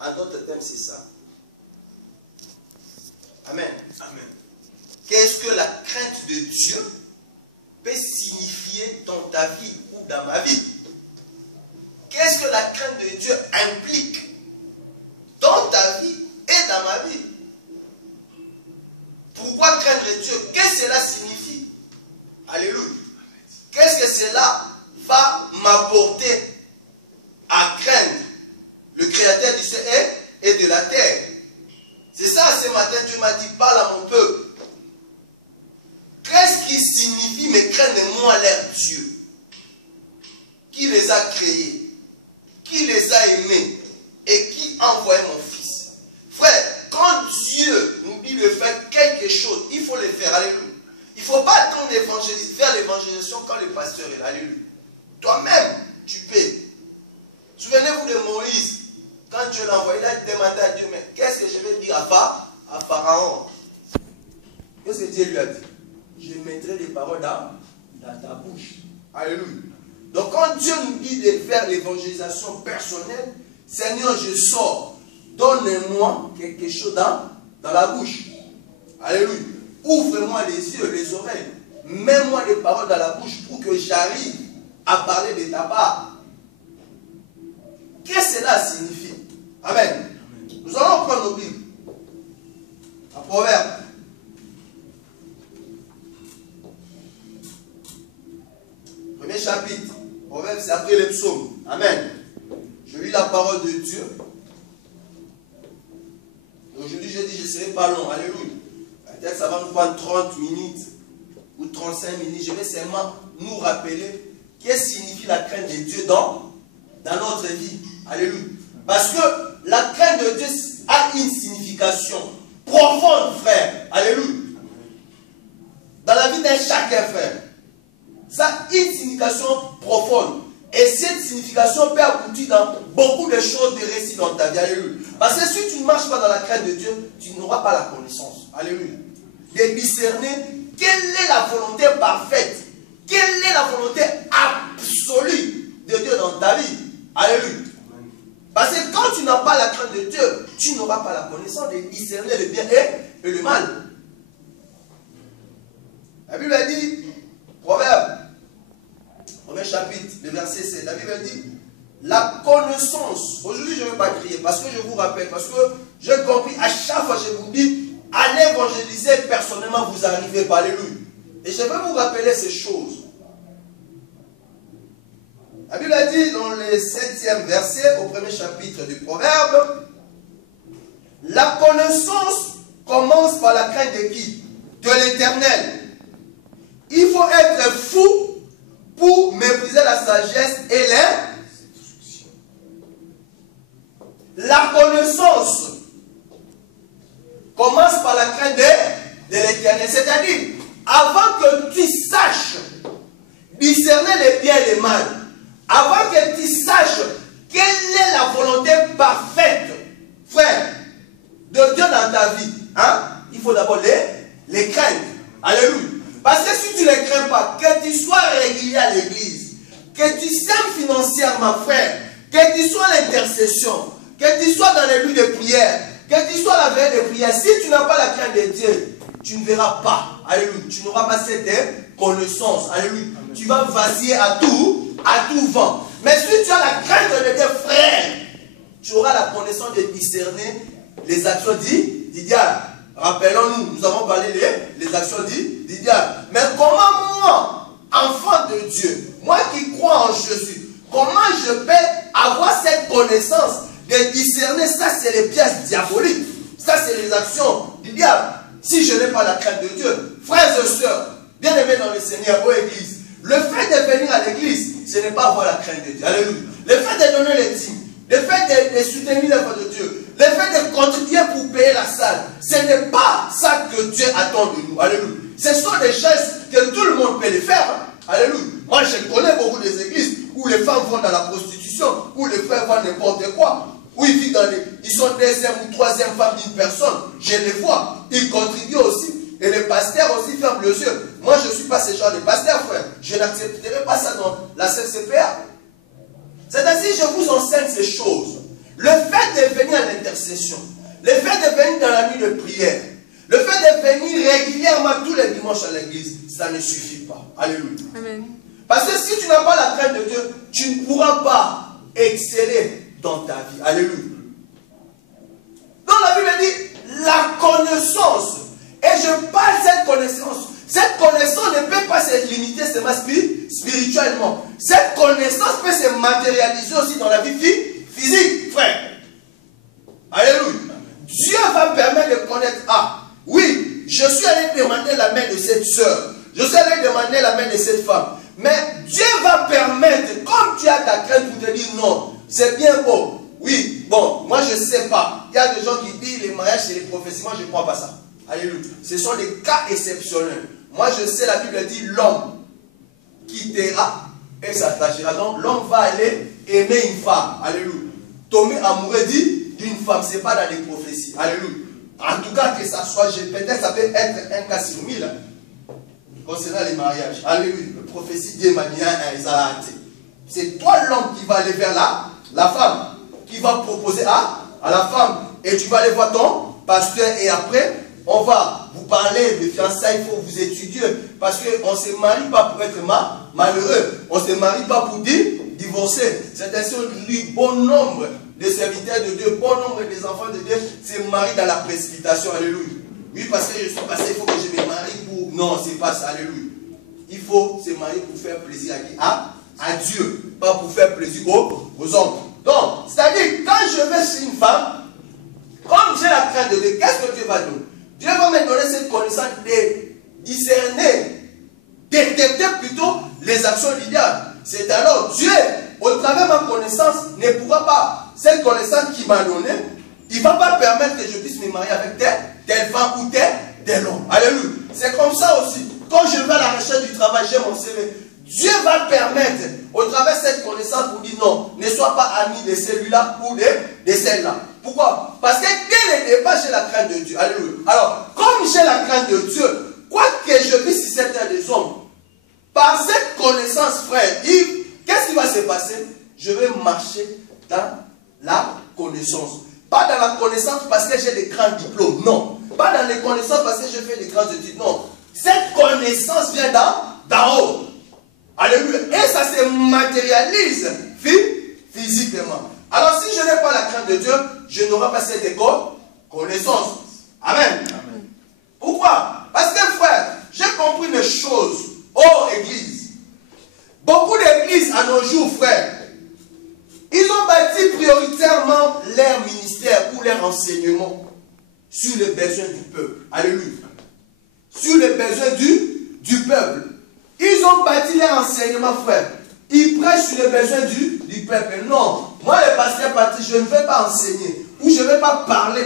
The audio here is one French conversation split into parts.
En d'autres termes, c'est ça. Amen. Amen. Qu'est-ce que la crainte de Dieu peut signifier dans ta vie ou dans ma vie? Qu'est-ce que la crainte de Dieu implique dans ta vie et dans ma vie? Pourquoi craindre Dieu? Qu'est-ce que cela signifie? Alléluia. Qu'est-ce que cela va m'apporter à craindre le Créateur du ciel et de la terre? C'est ça, ce matin, Dieu m'a dit, parle à mon peuple. Qu'est-ce qui signifie me craindre moi leur Dieu? Qui les a créés? Qui les a aimés? Et qui a envoyé mon fils? Frère, quand Dieu nous dit de faire quelque chose, il faut le faire. Alléluia. Il ne faut pas attendre faire l'évangélisation quand le pasteur est là. Alléluia. Toi-même, tu peux. Souvenez-vous de Moïse. Quand Dieu l'a envoyé, il a demandé à Dieu, mais qu'est-ce que je vais dire à Pharaon? Qu'est-ce que Dieu lui a dit? Je mettrai des paroles dans ta bouche. Alléluia. Donc quand Dieu nous dit de faire l'évangélisation personnelle, Seigneur, je sors. Donne-moi quelque chose dans la bouche. Alléluia. Ouvre-moi les yeux, les oreilles. Mets-moi des paroles dans la bouche pour que j'arrive à parler de ta part. Qu'est-ce que cela signifie? Amen. Amen. Nous allons prendre nos Bibles. Un proverbe. Premier chapitre. Proverbe, c'est après les psaumes. Amen. Je lis la parole de Dieu. Aujourd'hui, j'ai dit, je ne serai pas long. Alléluia. Peut-être ça va nous prendre 30 minutes ou 35 minutes. Je vais seulement nous rappeler qu'est-ce que signifie la crainte de Dieu dans notre vie. Alléluia. Parce que la crainte de Dieu a une signification profonde, frère. Alléluia. Dans la vie d'un chacun, frère. Ça a une signification profonde. Et cette signification peut aboutir dans beaucoup de choses, de récits dans ta vie. Alléluia. Parce que si tu ne marches pas dans la crainte de Dieu, tu n'auras pas la connaissance. Alléluia. De discerner quelle est la volonté parfaite, quelle est la volonté absolue de Dieu dans ta vie. Alléluia. Parce que quand tu n'as pas la crainte de Dieu, tu n'auras pas la connaissance de discerner le bien et le mal. La Bible dit, Proverbe, premier chapitre, le verset 7, la Bible dit, la connaissance. Aujourd'hui, je ne vais pas crier parce que je vous rappelle, parce que j'ai compris, à chaque fois je vous dis, allez évangéliser personnellement, vous arrivez par Alléluia. Et je vais vous rappeler ces choses. La Bible a dit dans le 7e verset, au premier chapitre du Proverbe, la connaissance commence par la crainte de qui? De l'Éternel. Il faut être fou pour mépriser la sagesse et l'instruction. La connaissance commence par la crainte de l'Éternel. C'est-à-dire, avant que tu saches discerner le bien et le mal, avant que tu saches quelle est la volonté parfaite, frère, de Dieu dans ta vie, hein, il faut d'abord les craindre. Alléluia. Parce que si tu ne les crains pas, que tu sois régulier à l'église, que tu sèmes financièrement, frère, que tu sois à l'intercession, que tu sois dans les lieux de prière, que tu sois à la veille de prière, si tu n'as pas la crainte de Dieu, tu ne verras pas. Alléluia. Tu n'auras pas cette connaissance. Alléluia. Amen. Tu vas vaciller à tout vent. Mais si tu as la crainte de Dieu, frère, tu auras la connaissance de discerner les actions du diable. Rappelons-nous, nous avons parlé des actions du diable. Mais comment moi, enfant de Dieu, moi qui crois en Jésus, comment je peux avoir cette connaissance de discerner? Ça, c'est les pièces diaboliques. Ça, c'est les actions du diable. Si je n'ai pas la crainte de Dieu, frères et sœurs, bien-aimés dans le Seigneur, aux églises, le fait de venir à l'église, ce n'est pas avoir la crainte de Dieu. Alléluia. Le fait de donner les dîmes, le fait de soutenir l'œuvre de Dieu, le fait de contribuer pour payer la salle, ce n'est pas ça que Dieu attend de nous. Alléluia. Ce sont des choses que tout le monde peut les faire. Hein? Alléluia. Moi, je connais beaucoup des églises où les femmes vont dans la prostitution, où les frères vont n'importe quoi, où ils vivent ils sont deuxième ou troisième femme d'une personne. Je les vois. Ils contribuent aussi. Et les pasteurs aussi ferment les yeux. Moi, je ne suis pas ce genre de pasteur, frère. Je n'accepterai pas ça dans la CCPA. C'est ainsi que je vous enseigne ces choses. Le fait de venir en intercession, le fait de venir dans la nuit de prière, le fait de venir régulièrement tous les dimanches à l'église, ça ne suffit pas. Alléluia. Amen. Parce que si tu n'as pas la crainte de Dieu, tu ne pourras pas exceller dans ta vie. Alléluia. Donc la Bible dit la connaissance. Et je parle de cette connaissance. Cette connaissance ne peut pas se limiter seulement spirituellement. Cette connaissance peut se matérialiser aussi dans la vie physique, frère. Alléluia. Dieu va permettre de connaître. Ah, oui, je suis allé demander la main de cette soeur. Je suis allé demander la main de cette femme. Mais Dieu va permettre, comme tu as ta crainte pour te dire non, c'est bien beau. Oui, bon, moi je ne sais pas. Il y a des gens qui disent les mariages c'est les prophéties. Moi je ne crois pas ça. Alléluia. Ce sont des cas exceptionnels. Moi je sais, la Bible dit l'homme quittera et s'attachera. Donc l'homme va aller aimer une femme. Alléluia. Tomber amoureux d'une femme, ce n'est pas dans les prophéties. Alléluia. En tout cas que ça soit, peut-être ça peut être un cas sur 1000 concernant les mariages. Alléluia. La prophétie dit c'est toi l'homme qui va aller vers la femme, qui va proposer à la femme. Et tu vas aller voir ton pasteur et après, on va vous parler de fiançailles, il faut vous étudier. Parce qu'on ne se marie pas pour être malheureux. On ne se marie pas pour divorcer. C'est ainsi qu'on lit bon nombre de serviteurs de Dieu, bon nombre des enfants de Dieu se marient dans la précipitation. Alléluia. Oui, parce que je suis passé, il faut que je me marie pour... Non, c'est pas ça. Alléluia. Il faut se marier pour faire plaisir à Dieu, pas pour faire plaisir aux hommes. Donc, c'est-à-dire, quand je vais chez une femme, comme j'ai la crainte de Dieu, qu'est-ce que Dieu va donner? Dieu va me donner cette connaissance de discerner, détecter plutôt les actions du diable. C'est alors Dieu, au travers de ma connaissance, ne pourra pas, cette connaissance qu'il m'a donnée, il ne va pas permettre que je puisse me marier avec telle femme ou tel homme. Alléluia. C'est comme ça aussi. Quand je vais à la recherche du travail, j'ai mon CV. Dieu va permettre, au travers de cette connaissance, pour dire non, ne sois pas ami de celui-là ou de celle-là. Pourquoi? Parce que dès le départ, j'ai la crainte de Dieu. Alléluia. Alors, comme j'ai la crainte de Dieu, quoi que je puisse certains des hommes, par cette connaissance, frère, qu'est-ce qui va se passer? Je vais marcher dans la connaissance. Pas dans la connaissance parce que j'ai des grands diplômes, non. Pas dans les connaissances parce que j'ai fait des grandes études, non. Cette connaissance vient d'en haut. Alléluia. Et ça se matérialise physiquement. Alors si je n'ai pas la crainte de Dieu, je n'aurai pas cette connaissance. Amen. Amen. Pourquoi? Parce que frère, j'ai compris une chose. Oh Église. Beaucoup d'églises à nos jours, frère, ils ont bâti prioritairement leur ministère ou leur enseignement sur les besoins du peuple. Alléluia. Sur les besoins du peuple. Ils ont bâti leur enseignement, frère. Ils prêchent sur les besoins du peuple. Non, moi le pasteur parti, je ne vais pas enseigner. Ou je ne vais pas parler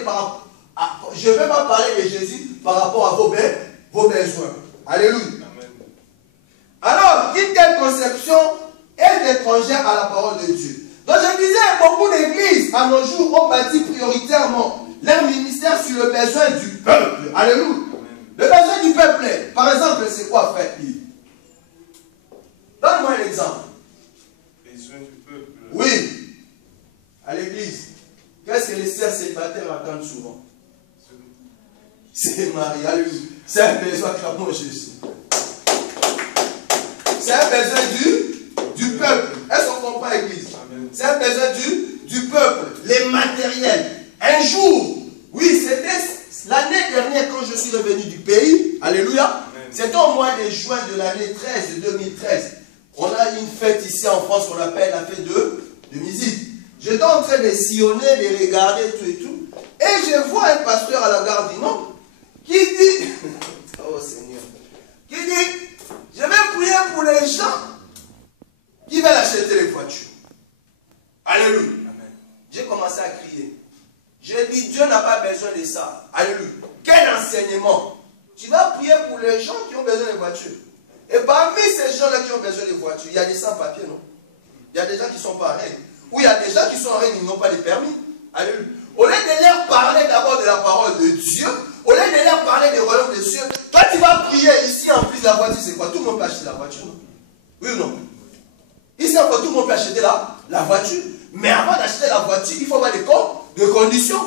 je ne vais pas parler de Jésus par rapport à vos besoins. Alléluia. Amen. Alors, une telle conception est étrangère à la parole de Dieu. Donc je disais, beaucoup d'églises à nos jours ont bâti prioritairement leur ministère sur le besoin du peuple. Alléluia. Amen. Le besoin du peuple, par exemple, c'est quoi, frère? Donne-moi un exemple. Besoin du peuple. Oui. À l'église. Qu'est-ce que les sœurs célibataires attendent souvent? C'est Marie. Alléluia. C'est un besoin clairement Jésus. C'est un besoin du peuple. Est-ce qu'on comprend l'église? C'est un besoin du peuple. Les matériels. Un jour, oui, c'était l'année dernière quand je suis revenu du pays. Alléluia. C'était au mois de juin de l'année 2013. On a une fête ici en France qu'on appelle la fête de musique. J'étais en train de sillonner, de regarder tout et tout. Et je vois un pasteur à la gare du Nord qui dit, oh Seigneur, qui dit, je vais prier pour les gens qui veulent acheter les voitures. Alléluia. Amen. J'ai commencé à crier. J'ai dit, Dieu n'a pas besoin de ça. Alléluia. Quel enseignement? Tu vas prier pour les gens qui ont besoin de voitures. Et parmi ces gens-là qui ont besoin de voitures, il y a des sans-papiers, non? Il y a des gens qui ne sont pas en règle. Ou il y a des gens qui sont en règle, ils n'ont pas de permis. Alléluia. Au lieu de leur parler d'abord de la parole de Dieu, au lieu de leur parler des royaumes de Dieu, toi tu vas prier ici en plus la voiture, c'est quoi? Tout le monde peut acheter la voiture, non? Oui ou non? Ici encore, tout le monde peut acheter la voiture. Mais avant d'acheter la voiture, il faut avoir des conditions.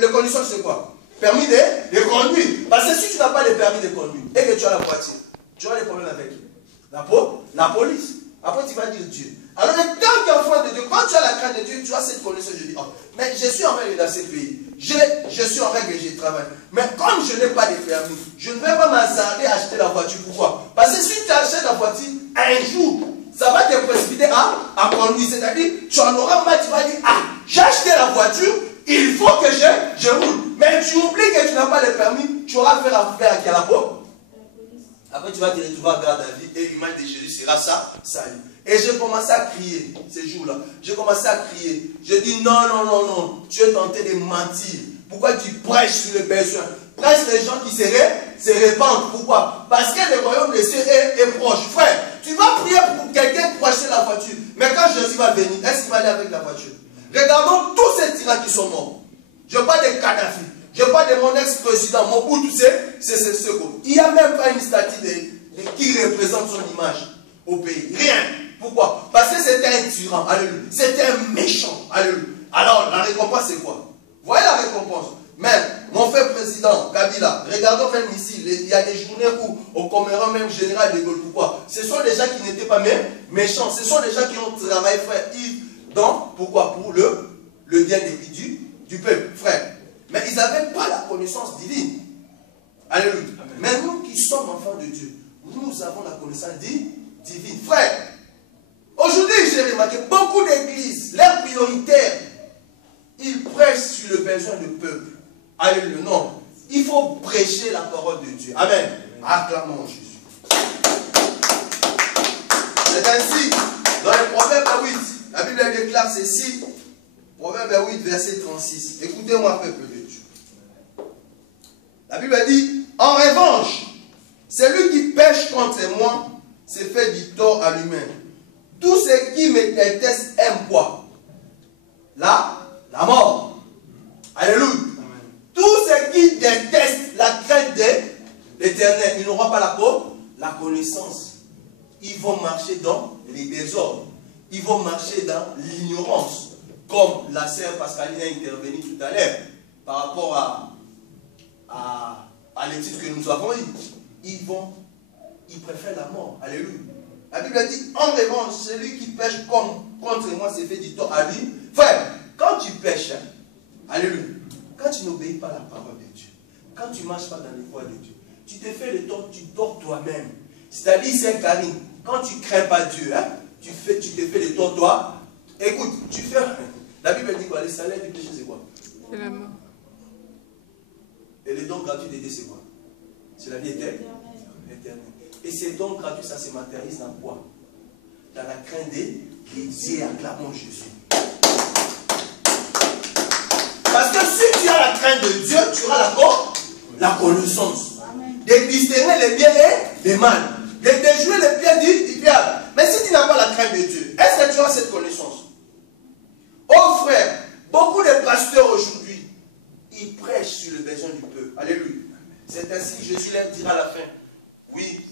Les conditions, c'est quoi? Permis de conduire. Parce que si tu n'as pas le permis de conduire et que tu as la voiture, tu as des problèmes avec qui? La police. Après, tu vas dire Dieu. Alors, en tant qu'enfant de Dieu, quand tu as la crainte de Dieu, tu as cette connaissance. Je dis, oh, mais je suis en règle dans ce pays. Je suis en règle et je travaille. Mais comme je n'ai pas de permis, je ne vais pas m'hasarder à acheter la voiture. Pourquoi? Parce que si tu achètes la voiture, un jour, ça va te précipiter à conduire. C'est-à-dire, tu en auras mal, tu vas dire, ah, j'ai acheté la voiture, il faut que je roule. Mais tu oublies que tu n'as pas le permis, tu auras fait l'affaire à la peau. Après, tu vas te retrouver à garde à vie et l'image de Jésus sera ça, salut. Et j'ai commencé à crier ces jours-là. J'ai commencé à crier. Je dis non, non, non, non. Tu es tenté de mentir. Pourquoi tu prêches sur le besoin? Prêche les gens qui se répandent. Pourquoi? Parce que le royaume des cieux est proche. Frère, tu vas prier pour quelqu'un pour acheter la voiture. Mais quand Jésus va venir, est-ce qu'il va aller avec la voiture? Regardons tous ces tyrans qui sont morts. Je parle de Kadhafi. Je parle de mon ex-président, Mobutu, c'est ce coup. Il n'y a même pas une statue qui représente son image au pays. Rien. Pourquoi? Parce que c'était un tyran. Alléluia. C'était un méchant. Alléluia. Alors, la récompense, c'est quoi? Voyez la récompense. Même, mon frère président, Kabila, regardons même ici, il y a des journées où on commémore même général de Gaulle. Pourquoi? Ce sont des gens qui n'étaient pas même méchants. Ce sont des gens qui ont travaillé, frère Yves. Donc, pourquoi? Pour le bien du peuple, frère. Mais ils n'avaient pas la connaissance divine. Alléluia. Amen. Mais nous qui sommes enfants de Dieu, nous avons la connaissance divine. Frère, aujourd'hui j'ai remarqué beaucoup d'églises, leur prioritaire, ils prêchent sur le besoin du peuple. Alléluia. Non, il faut prêcher la parole de Dieu. Amen. Acclamons Jésus. C'est ainsi, dans le Proverbe 8, la Bible déclare ceci. Proverbe 8, verset 36. Écoutez-moi, peuple de Dieu. La Bible dit, en revanche, celui qui pêche contre moi se fait du tort à lui-même. Tous ceux qui me détestent aiment quoi? La mort. Alléluia. Amen. Tous ceux qui détestent la crainte de l'Éternel, ils n'auront pas la connaissance. Ils vont marcher dans les désordres. Ils vont marcher dans l'ignorance. Comme la sœur Pascaline a intervenu tout à l'heure par rapport à l'étude que nous avons eue. Ils préfèrent la mort. Alléluia. La Bible dit, en revanche, celui qui pêche contre moi s'est fait du tort à lui. Frère, quand tu pêches, alléluia, quand tu n'obéis pas à la parole de Dieu, quand tu ne marches pas dans les voies de Dieu, tu te fais le tort, tu dors toi-même. C'est-à-dire, c'est Karine, quand tu ne crains pas Dieu, tu te fais le tort toi. Écoute, tu fais... La Bible dit quoi? Le salaire du péché, c'est quoi? C'est la mort. Et le don gratuit de Dieu, c'est quoi? C'est la vie éternelle. Et ces dons gratuits, ça se matérialise dans quoi? Dans la crainte de Dieu. Acclamons Jésus. Parce que si tu as la crainte de Dieu, tu auras la connaissance. De distinguer les biens et les mal. De déjouer les biens du diable. Mais si tu n'as pas la crainte de Dieu, est-ce que tu as cette connaissance? Oh frère, beaucoup de pasteurs aujourd'hui, ils prêchent sur le besoin du peuple. Alléluia. C'est ainsi que Jésus leur dira à la fin. Oui,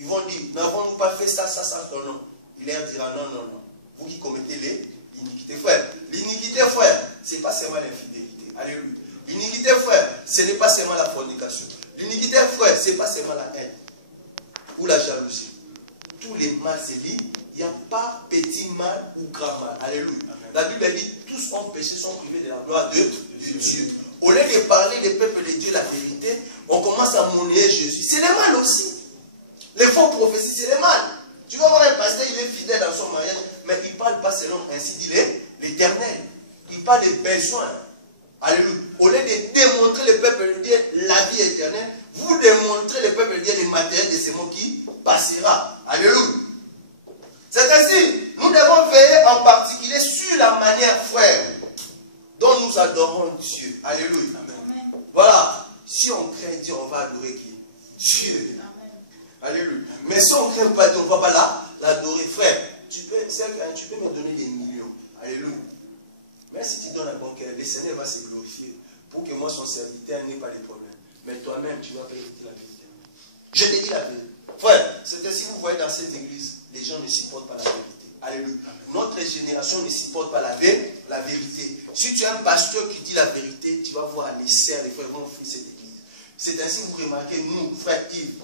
ils vont dire, n'avons-nous pas fait ça, non, non. Il leur dira, non, non, non. Vous qui commettez l'iniquité, frère. L'iniquité, frère, ce n'est pas seulement l'infidélité. Alléluia. L'iniquité, frère, ce n'est pas seulement la fornication. L'iniquité, frère, ce n'est pas seulement la haine ou la jalousie. Tous les mal se lient. Il n'y a pas petit mal ou grand mal. Alléluia. La Bible dit, tous ont péché, sont privés de la gloire de Dieu. Au lieu de parler des peuples de Dieu la vérité, on commence à monnayer Jésus. C'est le mal aussi. Les faux prophéties, c'est le mal. Tu vas voir un pasteur, il est fidèle dans son mariage, mais il ne parle pas selon ainsi dit l'Éternel. Il parle des besoins. Alléluia. Au lieu de démontrer le peuple de Dieu la vie éternelle, vous démontrez le peuple de Dieu les matériels de ce mot qui passera. Alléluia. C'est ainsi, nous devons veiller en particulier sur la manière, frère, dont nous adorons Dieu. Alléluia. Amen. Voilà. Si on craint Dieu, on va adorer qui? Dieu. Amen. Alléluia. Mais si on ne craint pas Dieu, on ne va pas l'adorer. Frère, tu peux me donner des millions. Alléluia. Mais si tu donnes un bon cœur, le Seigneur va se glorifier pour que moi, son serviteur, n'ait pas de problème. Mais toi-même, tu vas pas éviter la vérité. Je te dis la vérité. Frère, c'est ainsi que vous voyez dans cette église, les gens ne supportent pas la vérité. Alléluia. Notre génération ne supporte pas la vérité. Si tu as un pasteur qui dit la vérité, tu vas voir les sœurs, les frères vont fuir cette église. C'est ainsi que vous remarquez, nous, frère Yves,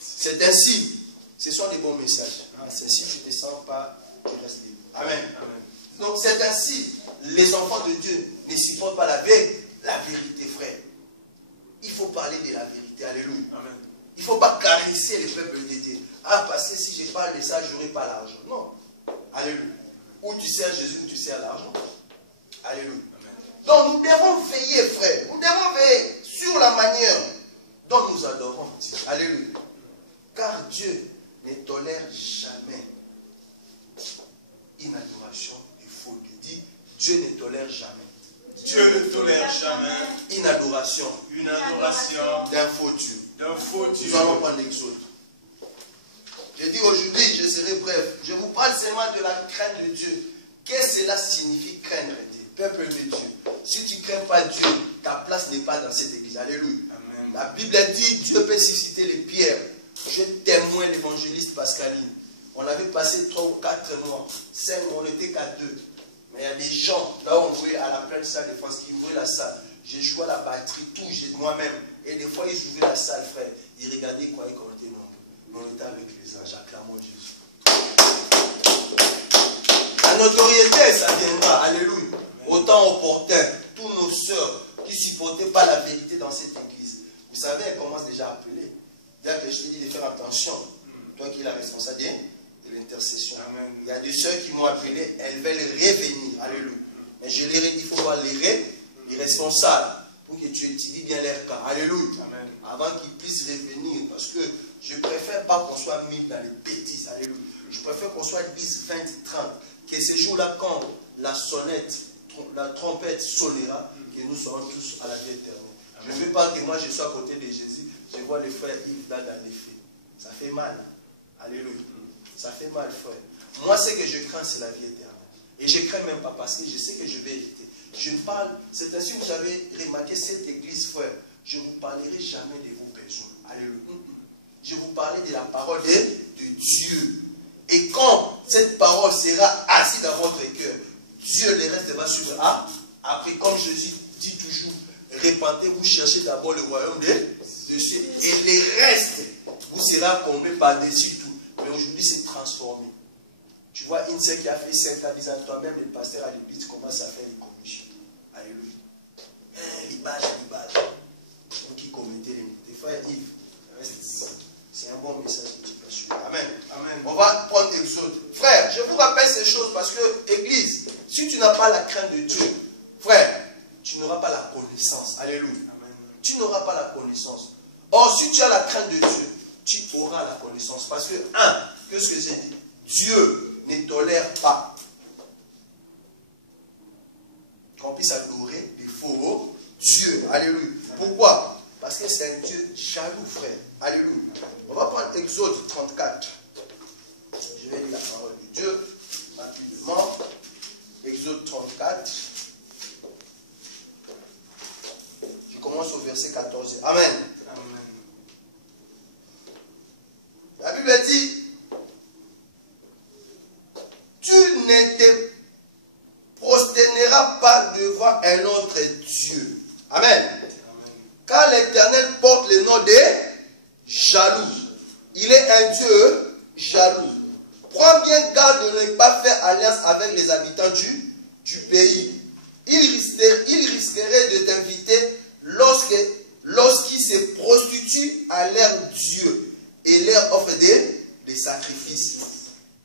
c'est ainsi, ce sont des bons messages. C'est ainsi que tu ne descends pas, tu restes libre. Amen. Amen. Donc c'est ainsi, les enfants de Dieu ne supportent pas la vérité, frère. Il faut parler de la vérité. Alléluia. Amen. Il ne faut pas caresser les peuples de Dieu. Ah, parce que si je parle de ça, je n'aurai pas l'argent. Non. Alléluia. Ou tu sers Jésus, ou tu sers l'argent. Alléluia. Amen. Donc nous devons veiller, frère. Nous devons veiller sur la manière dont nous adorons Dieu. Alléluia. Car Dieu ne tolère jamais une adoration de faux Dieu. Dit, Dieu ne tolère jamais. Dieu ne tolère jamais une adoration d'un faux Dieu. Dieu. Nous allons prendre l'exode. Je dis aujourd'hui, je serai bref. Je vous parle seulement de la crainte de Dieu. Qu'est-ce que cela signifie craindre Dieu? Peuple de Dieu. Si tu ne crains pas Dieu, ta place n'est pas dans cette église. Alléluia. Amen. La Bible dit, Dieu peut susciter les pierres. Je témoin l'évangéliste Pascaline. On avait passé 3 ou 4 mois. 5 mois, on n'était qu'à 2. Mais il y a des gens, là où on voyait à la pleine salle de France, qui ouvraient la salle. J'ai joué à la batterie, tout, j'ai moi-même. Et des fois, ils ouvraient la salle, frère. Ils regardaient, ils croyaient qu'on était nombreux. Mais on était avec les anges, acclamons Jésus. La notoriété, ça viendra, alléluia. Autant opportun, tous nos sœurs qui ne supportaient pas la vérité dans cette église. Vous savez, elles commencent déjà à appeler. D'ailleurs, je t'ai dit de faire attention. Toi qui es la responsable de l'intercession. Il y a des sœurs qui m'ont appelé, elles veulent revenir. Alléluia. Mais je leur ai dit, il faut voir les responsables pour que tu étudies bien leur cas. Alléluia. Amen. Avant qu'ils puissent revenir. Parce que je ne préfère pas qu'on soit mis dans les bêtises. Alléluia. Je préfère qu'on soit 10, 20, 30. Que ce jour-là, quand la sonnette, la trompette sonnera, que nous serons tous à la vie éternelle. Je ne veux pas que moi je sois à côté de Jésus. Je vois le frère Yves là dans les faits. Ça fait mal. Alléluia. Ça fait mal, frère. Moi, ce que je crains, c'est la vie éternelle. Et je ne crains même pas parce que je sais que je vais hériter. Je ne parle, c'est ainsi que vous avez remarqué cette église, frère. Je ne vous parlerai jamais de vos besoins. Alléluia. Je vous parlerai de la parole de Dieu. Et quand cette parole sera assise dans votre cœur, Dieu, le reste va suivre. Ah, après, comme Jésus dit toujours, répandez-vous, cherchez d'abord le royaume de Dieu. Et le reste vous sera comblé par-dessus tout. Mais aujourd'hui, c'est transformé. Tu vois, une sœur qui a fait 5 ans, 10 ans, toi-même, le pasteur à l'église commence à faire les commissions. Alléluia. L'ibage. Vous qui commettez les frères Yves, c'est un bon message que tu peux suivre. Amen. Amen. On va prendre Exode. Frère, je vous rappelle ces choses parce que, église, si tu n'as pas la crainte de Dieu, frère, tu n'auras pas la connaissance. Alléluia. Amen. Tu n'auras pas la connaissance. Or, si tu as la crainte de Dieu, tu auras la connaissance. Parce que, qu'est-ce que j'ai dit? Dieu ne tolère pas qu'on puisse adorer des faux dieux. Alléluia. Pourquoi? Parce que c'est un Dieu jaloux, frère. Alléluia. On va prendre Exode 34. Je vais lire la parole de Dieu rapidement. Exode 34. Je commence au verset 14. Amen. Amen. La Bible dit, tu ne te prosterneras pas devant un autre Dieu. Amen. Amen. Car l'Éternel porte le nom de jaloux. Il est un Dieu jaloux. Prends bien garde de ne pas faire alliance avec les habitants du pays. Il risquerait de t'inviter lorsqu'ils se prostituent à leur Dieu et leur offre des sacrifices.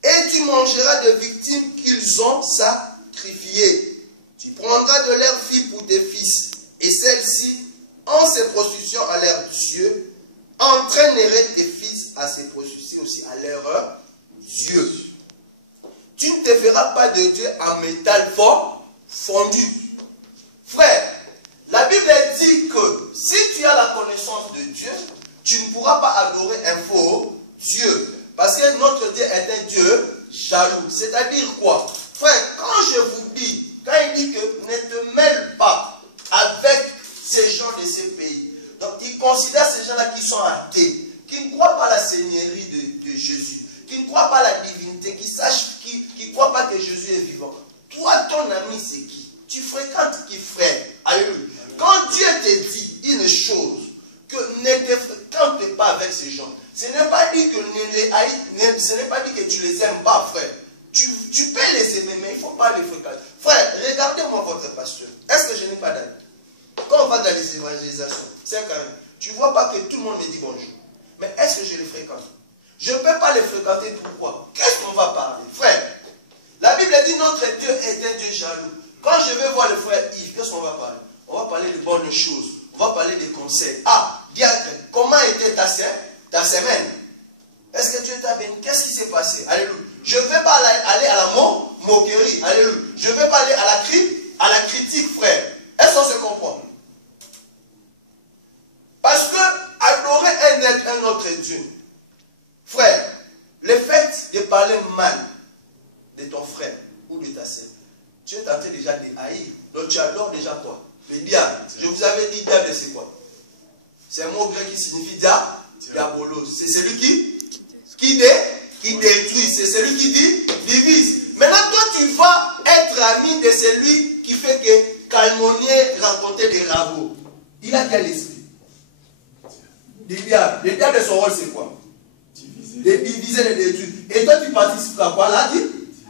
Et tu mangeras des victimes qu'ils ont sacrifiées. Tu prendras de leurs filles pour tes fils. Et celles-ci, en se prostituant à leur Dieu, entraîneraient tes fils à se prostituer aussi à leur Dieu. Tu ne te feras pas de Dieu en métal fort, fondu. Frère, la Bible dit que si tu as la connaissance de Dieu, tu ne pourras pas adorer un faux Dieu. Parce que notre Dieu est un Dieu jaloux. C'est-à-dire quoi? Frère, quand je vous dis, quand il dit que ne te mêle pas avec ces gens de ces pays, donc il considère ces gens-là qui sont athées, qui ne croient pas à la seigneurie de Jésus, ton ami c'est qui? Tu fréquentes qui, frère? Alléluia. Quand Dieu te dit une chose, que ne te fréquente pas avec ces gens, ce n'est pas dit que ce n'est pas dit que tu les aimes pas, frère. Tu peux les aimer, mais il ne faut pas les fréquenter. Frère, regardez-moi votre pasteur. Est-ce que je n'ai pas d'amis? Quand on va dans les évangélisations, c'est quand même, tu ne vois pas que tout le monde me dit bonjour. Mais est-ce que je les fréquente? Je ne peux pas les fréquenter. Pourquoi? Qu'est-ce qu'on va parler? Frère, la Bible dit notre Dieu est un Dieu jaloux. Quand je vais voir le frère Yves, qu'est-ce qu'on va parler? On va parler de bonnes choses. On va parler des conseils. Ah, diacre, comment était ta semaine? Est-ce que tu es béni? Qu'est-ce qui s'est passé? Alléluia. Je ne vais pas aller à la moquerie. Alléluia. Je ne vais pas aller à la critique, frère. Est-ce qu'on se comprend? Parce que adorer un autre Dieu, frère, le fait de parler mal de ton frère ou de ta sœur, tu es en train déjà de haïr. Donc tu adores déjà quoi? Le diable. Je vous avais dit diable, c'est quoi? C'est un mot grec qui signifie diabolos. C'est celui qui détruit. C'est celui qui divise. Maintenant, toi, tu vas être ami de celui qui fait que Calmonier racontait des ragots. Il a quel esprit? Le diable. Le diable, son rôle, c'est quoi? De diviser, de détruire. Et toi, tu participes à quoi là?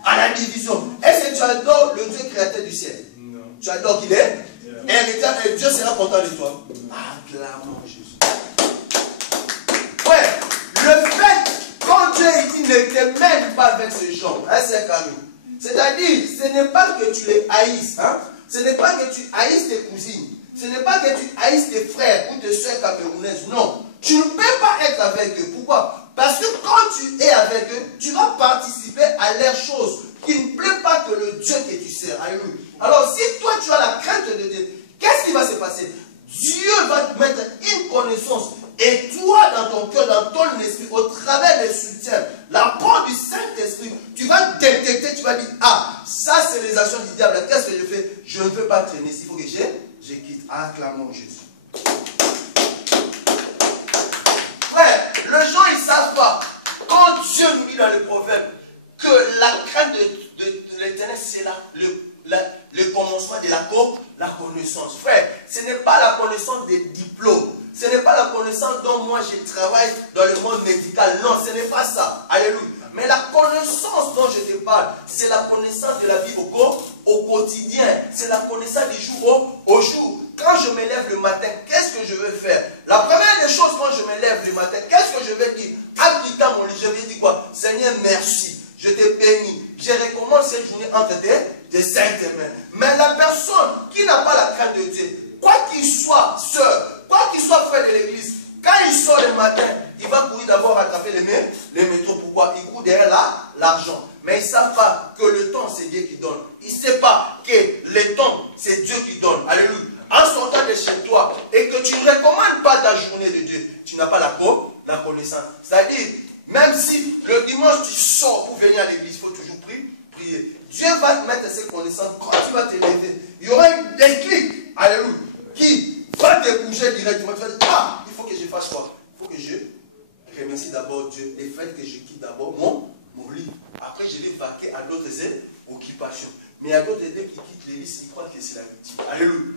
À la division. Est-ce que tu adores le Dieu créateur du ciel? Non. Tu adores qu'il est? Et Dieu sera content de toi. Acclamons Jésus. Ouais, le fait, quand Dieu dit ne te mêle pas avec ces gens, hein, c'est Camille. C'est-à-dire, ce n'est pas que tu les haïsses, hein? Ce n'est pas que tu haïsses tes cousines, ce n'est pas que tu haïsses tes frères ou tes soeurs camerounaises, non. Tu ne peux pas être avec eux. Pourquoi? Parce que quand tu es avec eux, tu vas participer à leurs choses qui ne plaît pas que le Dieu que tu sers. Alléluia. Alors, si toi tu as la crainte de Dieu, qu'est-ce qui va se passer? Dieu va te mettre une connaissance. Et toi, dans ton cœur, dans ton esprit, au travers des soutiens, l'apport du Saint-Esprit, tu vas détecter, tu vas dire, ah, ça c'est les actions du diable. Qu'est-ce que je fais? Je ne veux pas traîner. Il faut que je quitte. Acclamons Jésus. Frère, les gens, ils ne savent pas. Quand Dieu nous dit dans le proverbe que la crainte de l'Éternel, c'est le commencement de la connaissance. Frère, ce n'est pas la connaissance des diplômes. Ce n'est pas la connaissance dont moi je travaille dans le monde médical. Non, ce n'est pas ça. Alléluia. Mais la connaissance dont je te parle, c'est la connaissance de la vie au quotidien. C'est la connaissance du jour au jour. Quand je me lève le matin, qu'est-ce que je vais faire? La première des choses, quand je me lève le matin, qu'est-ce que je vais dire? Habitant mon lit, je vais dire quoi? Seigneur, merci. Je te bénis. Je recommence cette journée entre tes saintes mains. Mais la personne qui n'a pas la crainte de Dieu, quoi qu'il soit sœur, quoi qu'il soit frère de l'église, quand il sort le matin, il va courir d'abord rattraper les métros. Pourquoi? Il court derrière l'argent. Mais il ne sait pas que le temps, c'est Dieu qui donne. Il ne sait pas que le temps, c'est Dieu qui donne. Alléluia. En sortant de chez toi et que tu ne recommandes pas ta journée de Dieu, tu n'as pas la connaissance. C'est-à-dire, même si le dimanche tu sors pour venir à l'église, il faut toujours prier. Dieu va te mettre ses connaissances. Quand tu vas te lever, il y aura un déclic, alléluia, qui va te bouger directement. Tu vas dire, ah, il faut que je fasse quoi? Il faut que je remercie d'abord Dieu, le fait que je quitte d'abord mon lit. Après, je vais vaquer à d'autres occupations. Mais il y a d'autres dès qui quittent l'église, ils croient que c'est la victime. Alléluia.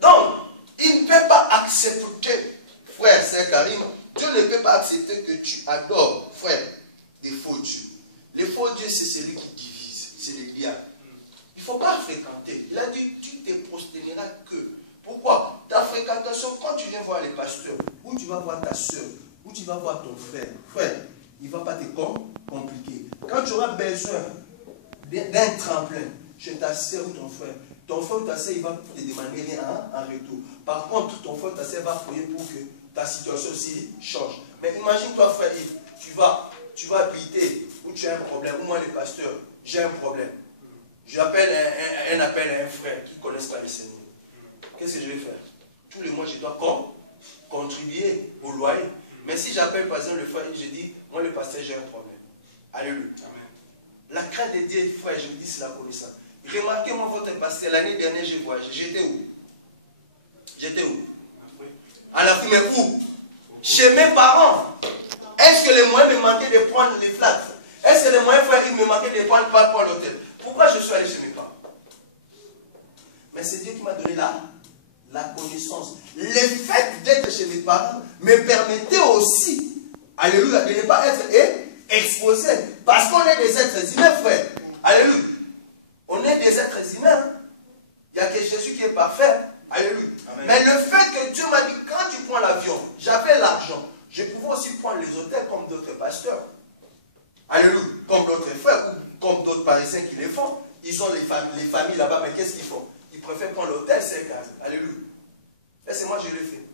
Donc, il ne peut pas accepter, frère Saint-Karim, Dieu ne peut pas accepter que tu adores, frère, des faux dieux. Les faux dieux, c'est celui qui divise, c'est le diable. Il ne faut pas fréquenter. Il a dit, tu te prosterneras que. Pourquoi? Ta fréquentation, quand tu viens voir les pasteurs, ou tu vas voir ta soeur, ou tu vas voir ton frère, il ne va pas te compliquer. Quand tu auras besoin d'un tremplin chez ta soeur ou ton frère ou ta soeur, il va te demander rien en retour. Par contre, ton frère ou ta soeur va prier pour que ta situation aussi change. Mais imagine-toi, frère Yves, tu vas habiter où tu as un problème, ou moi, le pasteur, j'ai un problème. J'appelle un appel à un frère qui ne connaisse pas le Seigneur. Qu'est-ce que je vais faire? Tous les mois, je dois contribuer au loyer. Mais si j'appelle par exemple le frère, je dis, moi, le pasteur, j'ai un problème. Alléluia. La crainte de Dieu, frère, je vous dis, c'est la connaissance. Remarquez-moi votre pasteur, l'année dernière, j'ai voyagé. J'étais où? J'étais où? À l'Afrique, mais où? Chez mes parents. Est-ce que les moyens me manquaient de prendre les flaques? Est-ce que les moyens, frère, ils me manquaient de prendre pas pour l'hôtel? Pourquoi je suis allé chez mes parents? Mais c'est Dieu qui m'a donné la connaissance. Le fait d'être chez mes parents me permettait aussi, alléluia, de ne pas être exposé. Parce qu'on est des êtres humains, frère. Alléluia. On est des êtres humains. Il n'y a que Jésus qui est parfait. Alléluia. Amen. Mais le fait que Dieu m'a dit, quand tu prends l'avion, j'avais l'argent. Je pouvais aussi prendre les hôtels comme d'autres pasteurs. Alléluia. Comme d'autres frères, ou comme d'autres parisiens qui les font. Ils ont les familles là-bas, mais qu'est-ce qu'ils font? Ils préfèrent prendre l'hôtel, c'est calme. Alléluia. Et c'est moi, je l'ai fait.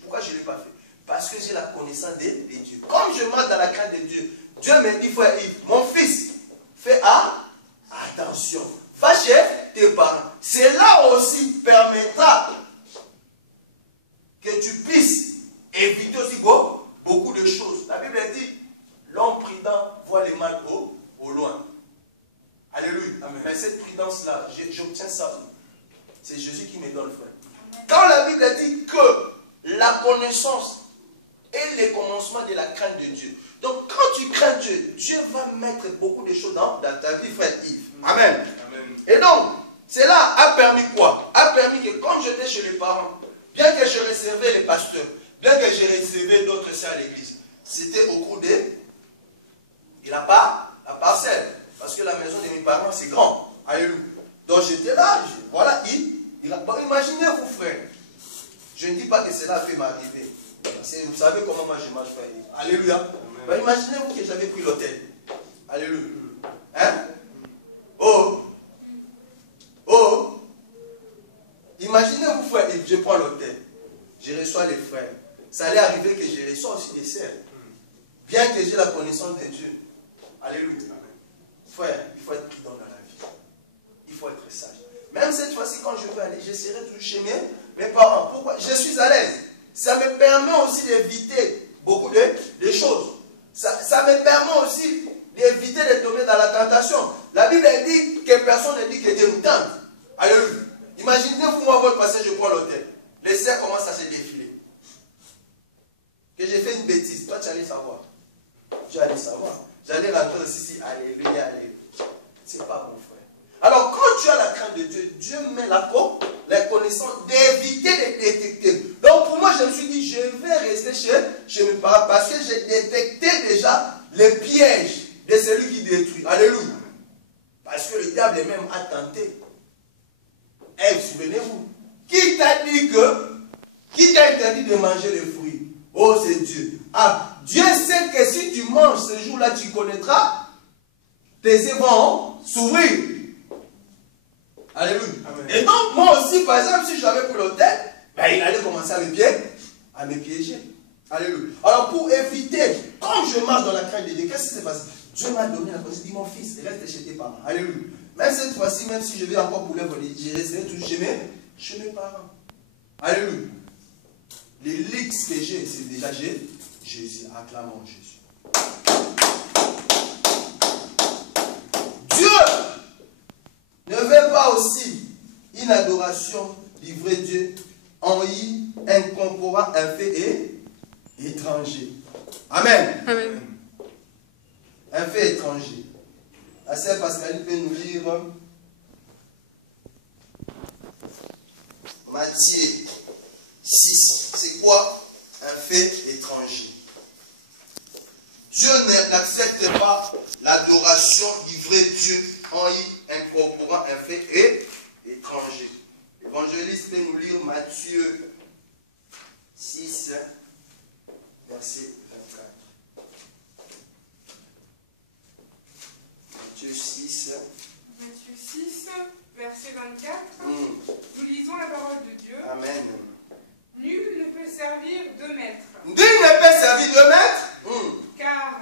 Pourquoi je ne l'ai pas fait? Parce que j'ai la connaissance de Dieu. Comme je marche dans la crainte de Dieu, Dieu me dit, frère Yves, mon fils, fais attention. Va chez tes parents. Cela aussi permettra que tu puisses éviter aussi beaucoup de choses. La Bible dit, l'homme prudent voit le mal au loin. Alléluia. Amen. Mais cette prudence-là, j'obtiens ça. C'est Jésus qui me donne, frère. Amen. Quand la Bible dit que la connaissance est le commencement de la crainte de Dieu. Donc quand tu crains Dieu, Dieu va mettre beaucoup de choses dans ta vie, frère Yves. Amen. Amen. Et donc, cela a permis quoi? A permis que comme j'étais chez les parents, bien que je recevais les pasteurs, bien que je recevais d'autres sœurs à l'église, c'était au cours de la parcelle. Parce que la maison de mes parents, c'est grand. Alléluia. Donc j'étais là, voilà, bon, imaginez-vous, frère. Je ne dis pas que cela a fait m'arriver. Vous savez comment moi je marche, frère. Alléluia. Ben, imaginez-vous que j'avais pris l'hôtel. Alléluia. Hein? Oh. Imaginez-vous, frère, je prends l'hôtel. Je reçois les frères. Ça allait arriver que je reçois aussi des sœurs. Bien que j'ai la connaissance de Dieu. Alléluia. Frère, il faut être prudent dans la vie. Il faut être sage. Même cette fois-ci, quand je veux aller, j'essaierai toujours chez mes parents. Pourquoi? Je suis à l'aise. Ça me permet aussi d'éviter beaucoup de choses. Ça me permet aussi d'éviter de tomber dans la tentation. La Bible dit que personne ne dit que Dieu nous tente. Alléluia. Imaginez-vous, moi, votre passage, je prends l'hôtel. Les sœurs commencent à se défiler. Que j'ai fait une bêtise. Toi, tu allais savoir. Tu allais savoir. J'allais rentrer aussi, alléluia, alléluia. C'est pas mon frère. Alors, quand tu as la crainte de Dieu, Dieu met la connaissance d'éviter de détecter. Donc, pour moi, je me suis dit, je vais rester chez mes parents parce que j'ai détecté déjà les pièges de celui qui détruit. Alléluia. Parce que le diable même a tenté. Eh, souvenez-vous. Qui t'a dit qui t'a interdit de manger les fruits? Oh, c'est Dieu. Ah, Dieu sait que si tu manges ce jour-là, tu connaîtras, tes yeux vont s'ouvrir. Alléluia. Amen. Et donc, moi aussi, par exemple, si j'avais pris l'hôtel, ben, il allait commencer à me piéger. Alléluia. Alors, pour éviter, quand je marche dans la crainte de Dieu, qu'est-ce qui s'est passé? Dieu m'a donné la connaissance. Il dit, mon fils, reste chez tes parents. Alléluia. Même cette fois-ci, même si je vais encore pour l'évoluer, je resterai toujours chez mes parents. Alléluia. Les leaks que j'ai, c'est déjà Jésus. Acclamons Jésus. Dieu ne veut pas aussi une adoration livrée Dieu en y incorporant un fait étranger. Amen. Amen. Un fait étranger. La sœur Pascaline peut nous lire Matthieu 6. C'est quoi un fait étranger? Dieu n'accepte pas l'adoration livrée Dieu en y incorporant un fait étranger. L'évangéliste peut nous lire Matthieu 6, verset 24. Matthieu 6. Matthieu 6, verset 24. Nous lisons la parole de Dieu. Amen. Nul ne peut servir deux maîtres. Nul ne peut servir deux maîtres. Car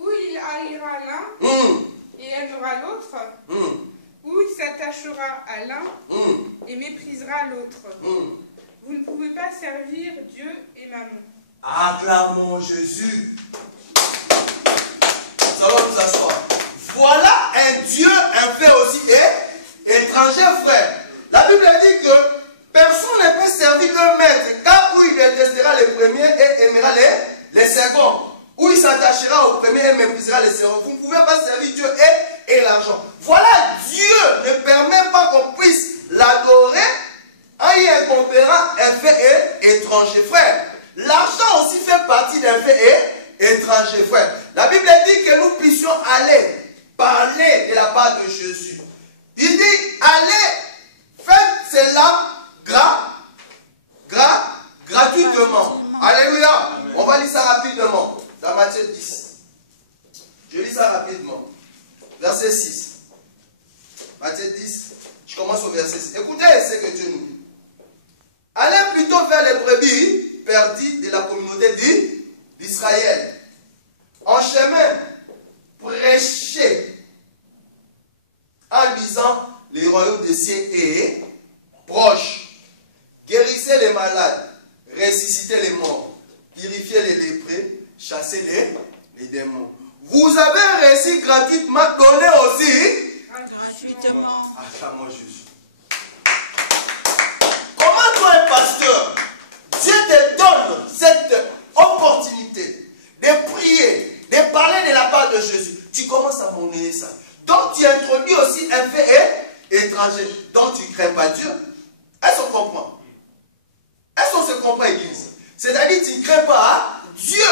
ou il haïra l'un et aimera l'autre, ou il s'attachera à l'un et méprisera l'autre. Vous ne pouvez pas servir Dieu et Mammon. Acclamons Jésus. Nous allons nous asseoir. Voilà un Dieu, un fait aussi étranger, frère. La Bible dit que personne ne peut servir un maître, car où il détestera les premiers et aimera les seconds. Où il s'attachera aux premiers et méprisera les seconds. Vous ne pouvez pas servir Dieu et l'argent. Voilà, Dieu ne permet pas qu'on puisse l'adorer en y incompérant un fait étranger, frère. L'argent aussi fait partie d'un fait étranger, frère. La Bible dit que nous puissions aller parler de la part de Jésus. Il dit, allez, faites cela gratuitement. Alléluia. Amen. On va lire ça rapidement. Dans Matthieu 10. Je lis ça rapidement. Verset 6. Matthieu 10. Je commence au verset 6. Écoutez ce que Dieu nous dit. Allez plutôt vers les brebis perdues de la communauté d'Israël. En chemin, prêchez en disant les royaumes des cieux est proche. Guérissez les malades, ressuscitez les morts, purifiez les lépreux, chassez les démons. Vous avez reçu gratuitement, donnez aussi gratuitement. Acclame Jésus. Comment toi, un pasteur, Dieu te donne cette opportunité de prier, de parler de la part de Jésus. Tu commences à monnayer ça. Donc tu introduis aussi un fait étranger. Donc tu ne crains pas Dieu. Est-ce qu'on comprend? Est-ce qu'on se comprend, Église? C'est-à-dire tu ne crains pas Dieu.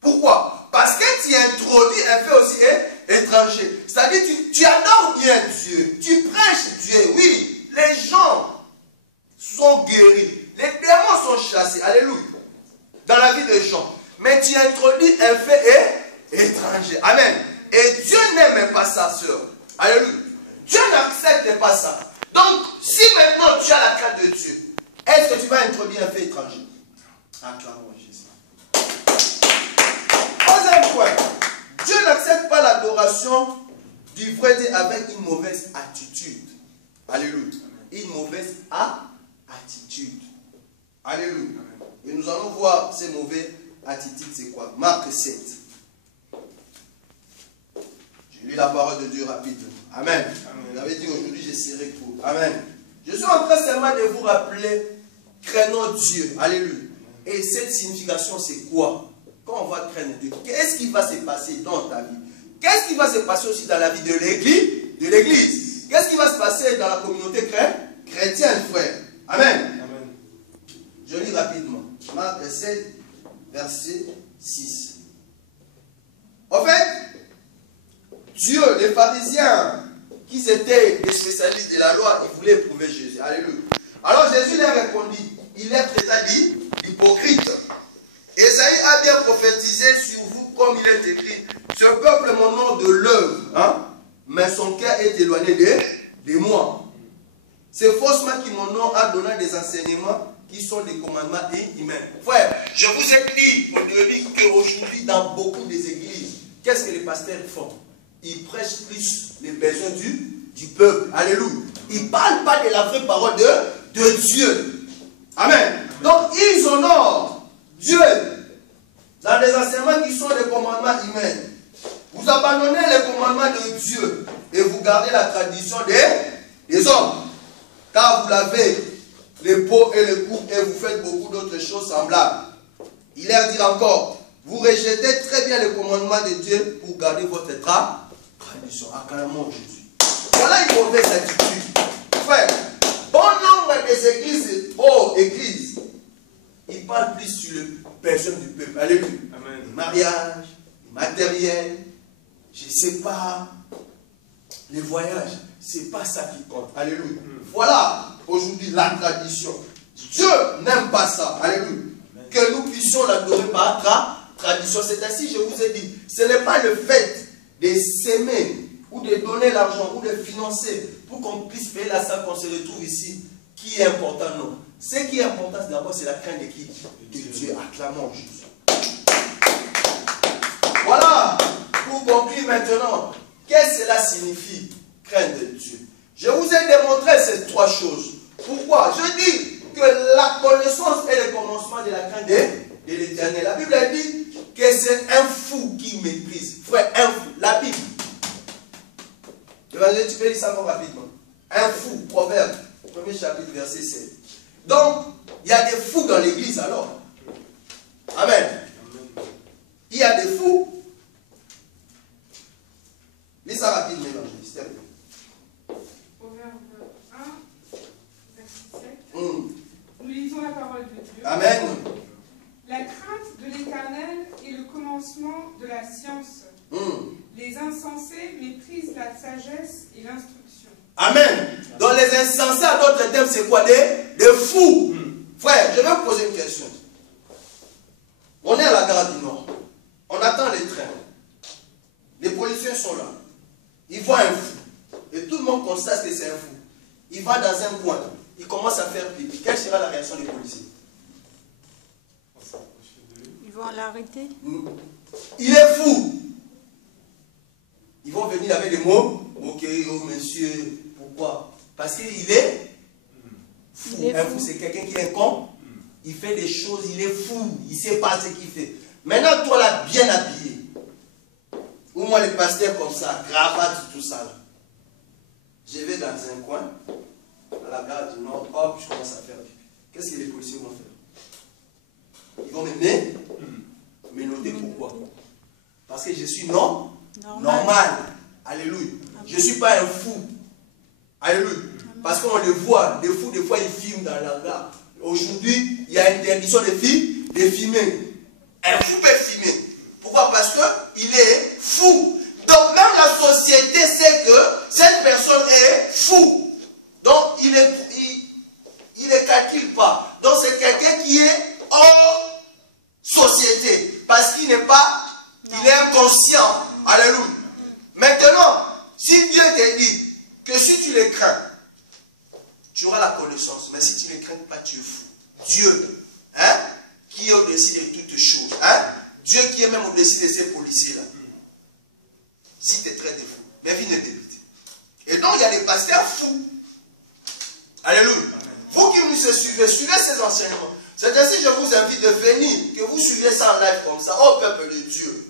Pourquoi? Parce que tu introduis un fait aussi étranger. C'est-à-dire tu adores bien Dieu. Tu prêches Dieu. Oui, les gens sont guéris. Les démons sont chassés. Alléluia. Dans la vie des gens. Mais tu introduis un fait étranger. Amen. Et Dieu n'aime pas ça, sœur. Alléluia. Dieu n'accepte pas ça. Donc, si maintenant tu as la crainte de Dieu, est-ce que tu vas introduire un fait étranger? Acclamons Jésus. Troisième point. Dieu n'accepte pas l'adoration du vrai Dieu avec une mauvaise attitude. Alléluia. Une mauvaise attitude. Alléluia. Et nous allons voir ces mauvaises attitudes, c'est quoi? Marc 7. Je lis la parole de Dieu rapidement. Amen. Vous avez dit aujourd'hui, je serai court. Amen. Je suis en train seulement de vous rappeler, craignons Dieu. Alléluia. Et cette signification, c'est quoi? Quand on va craindre Dieu, qu'est-ce qui va se passer dans ta vie? Qu'est-ce qui va se passer aussi dans la vie de l'Église? Qu'est-ce qui va se passer dans la communauté chrétienne, frère? Amen. Amen. Je lis rapidement. Marc 7, verset 6. En fait, Dieu, les pharisiens, qui étaient des spécialistes de la loi, ils voulaient éprouver Jésus. Alléluia. Alors Jésus leur répondit, il leur traita d'hypocrite. Ésaïe a bien prophétisé sur vous comme il est écrit. Ce peuple mon nom de l'œuvre, mais son cœur est éloigné de moi. C'est faussement qui mon nom a donné des enseignements qui sont des commandements humains. Frère, je vous ai dit au début qu'aujourd'hui, dans beaucoup des églises, qu'est-ce que les pasteurs font? Ils prêchent plus les besoins du peuple. Alléluia. Ils ne parlent pas de la vraie parole de Dieu. Amen. Donc, ils honorent Dieu dans des enseignements qui sont des commandements humains. Vous abandonnez les commandements de Dieu et vous gardez la tradition des hommes. Car vous lavez les pots et les coupes et vous faites beaucoup d'autres choses semblables. Il leur dit encore, vous rejetez très bien les commandements de Dieu pour garder votre tradition. Acclamons Jésus. Voilà une mauvaise attitude. Frère, bon nombre des églises, églises, ils parlent plus sur les personnes du peuple. Alléluia. Amen. Les mariages, les matériels, je ne sais pas, les voyages, c'est pas ça qui compte. Alléluia. Voilà aujourd'hui la tradition. Dieu n'aime pas ça. Alléluia. Que nous puissions l'adorer par tradition. C'est ainsi, je vous ai dit, ce n'est pas le fait de s'aimer ou de donner l'argent ou de financer pour qu'on puisse payer la salle qu'on se retrouve ici qui est important, non. Ce qui est important d'abord, c'est la crainte de qui? De Dieu. Acclamons Jésus. Voilà, pour conclure maintenant, qu'est-ce que cela signifie, crainte de Dieu? Je vous ai démontré ces trois choses. Pourquoi? Je dis que la connaissance est le commencement de la crainte de l'Éternel. La Bible dit que c'est un fou qui méprise. Frère, un fou. La Bible. Tu peux lire ça encore rapidement. Un fou, Proverbe, 1er chapitre, verset 7. Donc, il y a des fous dans l'église alors. Amen. Il y a des fous. la sagesse et l'instruction. Amen. Dans les insensés, à d'autres termes, c'est quoi? Des fous. Frère, je vais vous poser une question. On est à la gare du Nord. On attend les trains. Les policiers sont là. Ils voient un fou. Et tout le monde constate que c'est un fou. Il va dans un coin. Il commence à faire pipi. Quelle sera la réaction des policiers? Ils vont l'arrêter. Il est fou. Ils vont venir avec des mots. Ok, oh monsieur, pourquoi? Parce qu'il est fou. Un fou, c'est quelqu'un qui est con. Il fait des choses, il est fou. Il ne sait pas ce qu'il fait. Maintenant, toi là, bien habillé. Ou moi, les pasteurs comme ça, cravate, tout ça là. Je vais dans un coin, à la gare du Nord, hop, je commence à faire pipi. Qu'est-ce que les policiers vont faire? Ils vont me noter pourquoi? Parce que je suis normal. Alléluia. Je ne suis pas un fou. Alléluia. Parce qu'on le voit, les fous, des fois, ils filment dans la gare. Aujourd'hui, il y a interdiction de filmer. Un fou peut filmer. Pourquoi? Parce qu'il est fou. Donc, même la société sait que cette personne est fou. Donc, il ne calcule pas. Donc, c'est quelqu'un qui est hors société. Parce qu'il n'est pas, il est inconscient. Alléluia. Maintenant, si Dieu te dit que si tu les crains, tu auras la connaissance. Mais si tu ne les crains pas, tu es fou. Dieu, qui est au-dessus de toutes choses. Dieu qui est même au-dessus de ces policiers-là. Si tu es très défou, mais vie ne débute. Et donc, il y a des pasteurs fous. Alléluia. Vous qui nous suivez, suivez ces enseignements. C'est ainsi que je vous invite de venir, que vous suivez ça en live comme ça, au peuple de Dieu.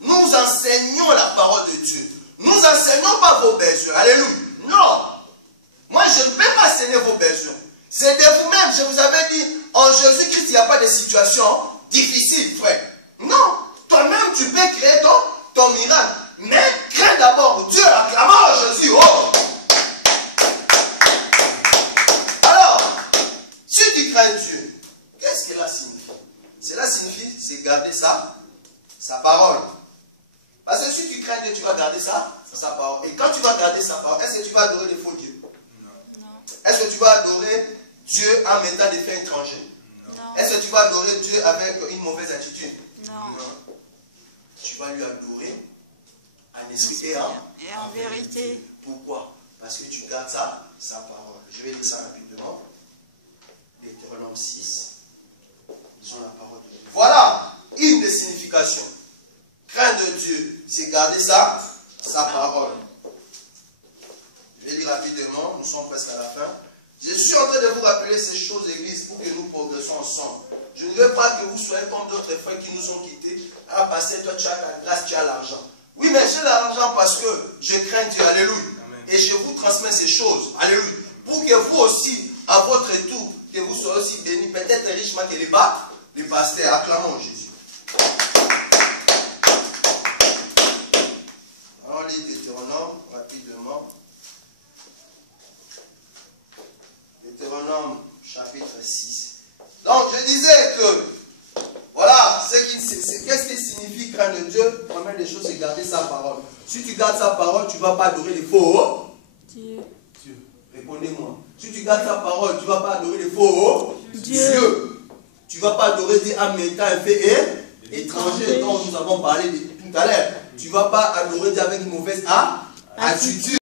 Nous enseignons la parole de Dieu. Nous enseignons pas vos besoins. Alléluia. Non. Moi, je ne peux pas enseigner vos besoins. C'est de vous-même. Je vous avais dit, en Jésus-Christ, il n'y a pas de situation difficile, frère. Non. Toi-même, tu peux créer ton miracle. Mais crains d'abord Dieu, acclamant Jésus. Oh. Alors, si tu crains Dieu, qu'est-ce que cela signifie? Cela signifie, c'est garder sa parole. Parce que si tu crains Dieu, tu vas garder sa parole. Et quand tu vas garder sa parole, est-ce que tu vas adorer les faux dieux? Non. Est-ce que tu vas adorer Dieu en mettant des faits étrangers? Non. Est-ce que tu vas adorer Dieu avec une mauvaise attitude? Non. Tu vas lui adorer en esprit et en vérité. Pourquoi? Parce que tu gardes sa parole. Je vais lire ça rapidement. Deutéronome 6. Ils ont la parole de Dieu. Voilà une des significations. Craindre de Dieu, c'est garder sa parole. Je vais lire rapidement, nous sommes presque à la fin. Je suis en train de vous rappeler ces choses, Église, pour que nous progressions ensemble. Je ne veux pas que vous soyez comme d'autres frères qui nous ont quittés. Ah, pasteur, toi tu as la grâce, tu as l'argent. Oui, mais j'ai l'argent parce que je crains Dieu. Alléluia. Amen. Et je vous transmets ces choses. Alléluia. Pour que vous aussi, à votre tour, que vous soyez aussi bénis, peut-être richement que les pasteurs. Acclamons Jésus. On lit Deutéronome rapidement. Deutéronome chapitre 6. Donc je disais que, voilà, qu'est-ce qui signifie craindre Dieu? Première des choses, c'est garder sa parole. Si tu gardes sa parole, tu ne vas pas adorer les faux Dieu. Répondez-moi. Si tu gardes sa parole, tu ne vas pas adorer les faux Dieu. Tu ne vas pas adorer Dieu en mettant un fait étranger dont nous avons parlé tout à l'heure. Tu ne vas pas adorer Dieu avec une mauvaise attitude.